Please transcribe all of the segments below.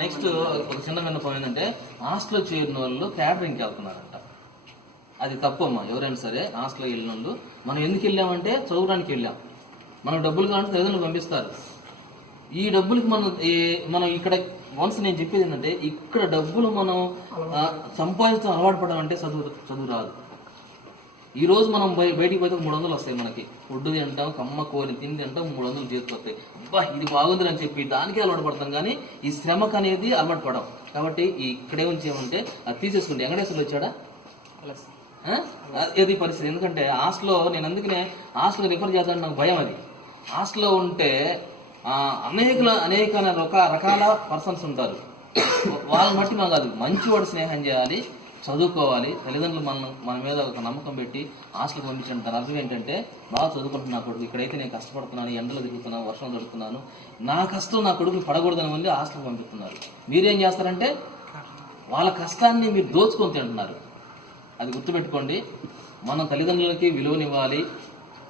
Next ఒక చిన్న విన్నపం ఏంటంటే హాస్టల్లో చేరిన వాళ్ళు క్యాటరింగ్కి వెళ్తున్నారంట. అది తప్పమ్మా. ఎవరైనా సరే హాస్టల్లో వెళ్ళిన వాళ్ళు మనం ఎందుకు వెళ్ళామంటే చదువుడానికి వెళ్ళాం. మనం డబ్బులు కావాలంటే తల్లిదండ్రులు పంపిస్తారు. ఈ డబ్బులకి మనం ఇక్కడ వన్స్ నేను చెప్పేది ఏంటంటే ఇక్కడ డబ్బులు మనం సంపాదించడం అలవాటు పడమంటే చదువు రాదు. ఈ రోజు మనం బయటికి పోతే 300 వస్తాయి మనకి. ఫుడ్ తింటాం, కమ్మ కోరి తిండి తింటాం, 300 చేతికి వస్తాయి. అబ్బా ఇది బాగుంది అని చెప్పి దానికే అలవాటు పడతాం, కానీ ఈ శ్రమకు అనేది అలవాటు పడం. కాబట్టి ఇక్కడే ఉంచేమంటే అది తీసేసుకుంటే వెంకటేశ్వర్లు వచ్చాడా అది పరిస్థితి. ఎందుకంటే హాస్టల్లో నేను అందుకనే హాస్టల్ రిఫర్ చేద్దాను, నాకు భయం. అది హాస్టల్లో ఉంటే అనేక రకాల పర్సన్స్ ఉంటారు. వాళ్ళని బట్టి మాకు కాదు, మంచివాడు స్నేహం చేయాలి, చదువుకోవాలి. తల్లిదండ్రులు మన మీద ఒక నమ్మకం పెట్టి హాస్టల్కి పంపించండి. దాని అర్థం ఏంటంటే బాగా చదువుకుంటున్నా కొడుకు, ఇక్కడైతే నేను కష్టపడుతున్నాను, ఎండలు దిగుతున్నాను, వర్షం దొరుకుతున్నాను, నా కష్టం నా కొడుకుని పడకూడదని వెళ్ళి హాస్టల్కి పంపిస్తున్నారు. మీరేం చేస్తారంటే వాళ్ళ కష్టాన్ని మీరు దోచుకొని తింటున్నారు. అది గుర్తుపెట్టుకోండి. మనం తల్లిదండ్రులకి విలువనివ్వాలి,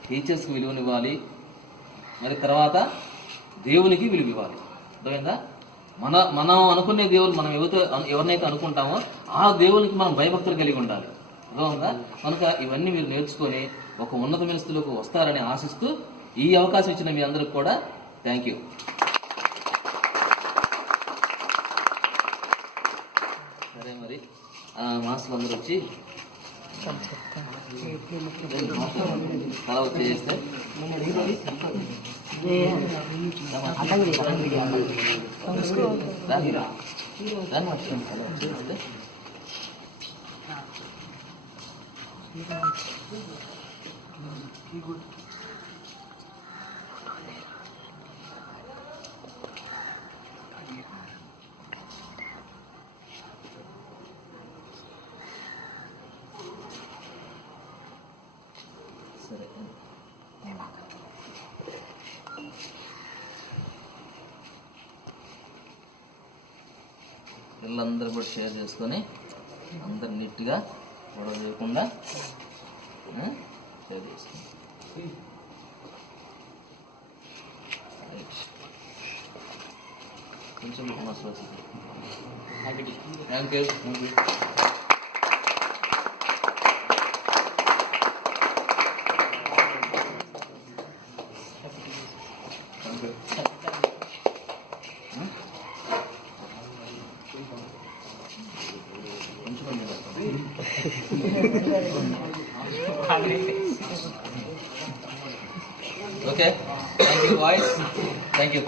టీచర్స్కి విలువనివ్వాలి, మరి తర్వాత దేవునికి విలువ ఇవ్వాలి. అర్థమైందా? మనం అనుకునే దేవుడు మనం ఎవరినైతే అనుకుంటామో ఆ దేవునికి మనం భయభక్తులు కలిగి ఉండాలి. అర్థమైందా? కనుక ఇవన్నీ మీరు నేర్చుకొని ఒక ఉన్నతమైన స్థితిలోకి వస్తారని ఆశిస్తూ ఈ అవకాశం ఇచ్చిన మీ అందరికి కూడా థ్యాంక్ యూ. సరే, మరి మాస్టర్లు అందరూ వచ్చి తల వచ్చి చేస్తే సరే. పిల్లలందరూ కూడా షేర్ చేసుకొని అందరు నీట్గా గొడవ చేయకుండా షేర్ చేసుకుని కొంచెం thank you. Okay, thank you boys, thank you.